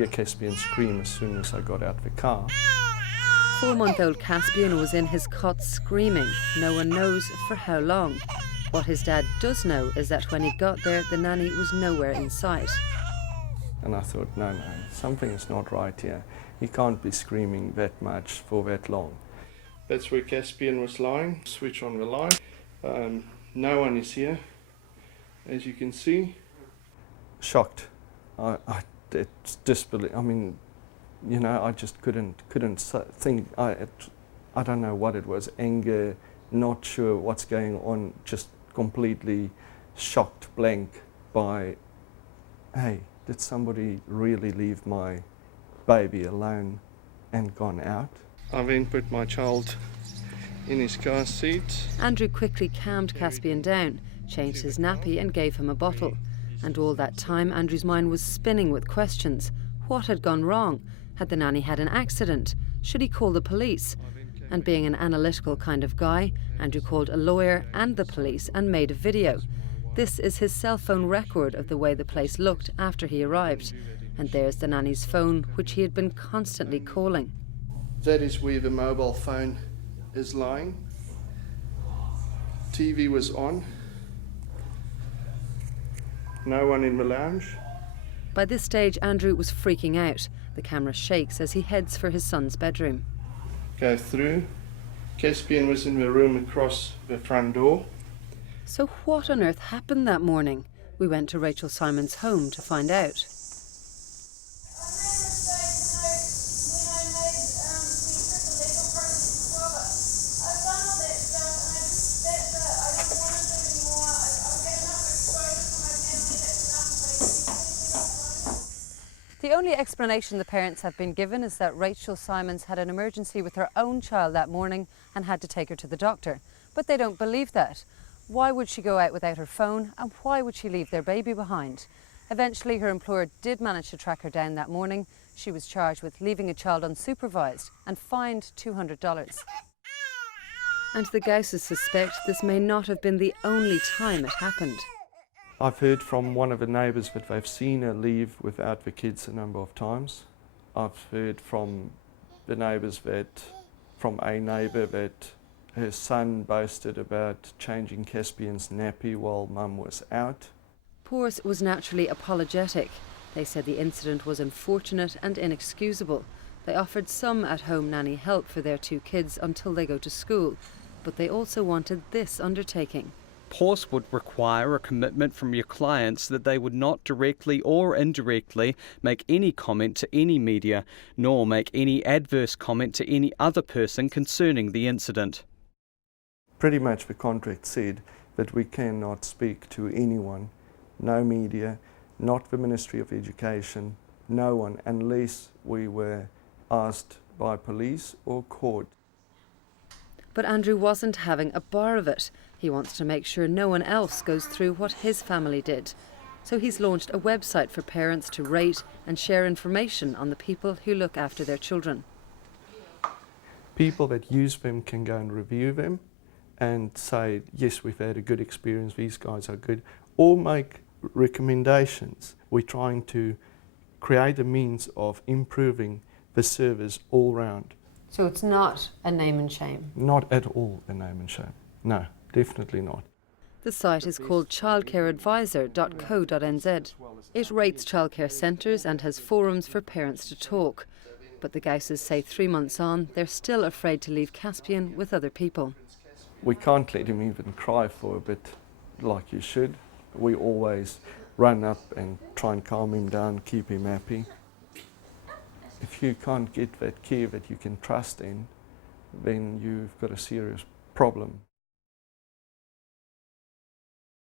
hear Caspian scream as soon as I got out of the car. 4-month-old Caspian was in his cot screaming. No one knows for how long. What his dad does know is that when he got there, the nanny was nowhere in sight. And I thought, no, something's not right here. He can't be screaming that much for that long. That's where Caspian was lying. Switch on the light. No one is here, as you can see. Shocked. It's disbelief. I mean, you know, I just couldn't think. I don't know what it was. Anger, not sure what's going on. Just completely shocked, blank by, hey, did somebody really leave my baby alone and gone out? I then put my child in his car seat. Andrew quickly calmed Caspian down, changed his nappy and gave him a bottle. And all that time, Andrew's mind was spinning with questions. What had gone wrong? Had the nanny had an accident? Should he call the police? And being an analytical kind of guy, Andrew called a lawyer and the police and made a video. This is his cell phone record of the way the place looked after he arrived. And there's the nanny's phone, which he had been constantly calling. That is where the mobile phone is lying. TV was on. No one in the lounge. By this stage, Andrew was freaking out. The camera shakes as he heads for his son's bedroom. Go through. Caspian was in the room across the front door. So what on earth happened that morning? We went to Rachel Simon's home to find out. The only explanation the parents have been given is that Rachel Simons had an emergency with her own child that morning and had to take her to the doctor. But they don't believe that. Why would she go out without her phone, and why would she leave their baby behind? Eventually her employer did manage to track her down that morning. She was charged with leaving a child unsupervised and fined $200. And the Gausses suspect this may not have been the only time it happened. I've heard from one of the neighbours that they've seen her leave without the kids a number of times. I've heard from the neighbours from a neighbour that her son boasted about changing Caspian's nappy while mum was out. Poors was naturally apologetic. They said the incident was unfortunate and inexcusable. They offered some at-home nanny help for their 2 kids until they go to school, but they also wanted this undertaking. Pause would require a commitment from your clients that they would not directly or indirectly make any comment to any media, nor make any adverse comment to any other person concerning the incident. Pretty much the contract said that we cannot speak to anyone, no media, not the Ministry of Education, no one, unless we were asked by police or court. But Andrew wasn't having a bar of it. He wants to make sure no one else goes through what his family did. So he's launched a website for parents to rate and share information on the people who look after their children. People that use them can go and review them and say, yes, we've had a good experience, these guys are good, or make recommendations. We're trying to create a means of improving the service all round. So it's not a name and shame? Not at all a name and shame. No, definitely not. The site is called childcareadvisor.co.nz. It rates childcare centres and has forums for parents to talk. But the Gausses say 3 months on, they're still afraid to leave Caspian with other people. We can't let him even cry for a bit like you should. We always run up and try and calm him down, keep him happy. If you can't get that care that you can trust in, then you've got a serious problem.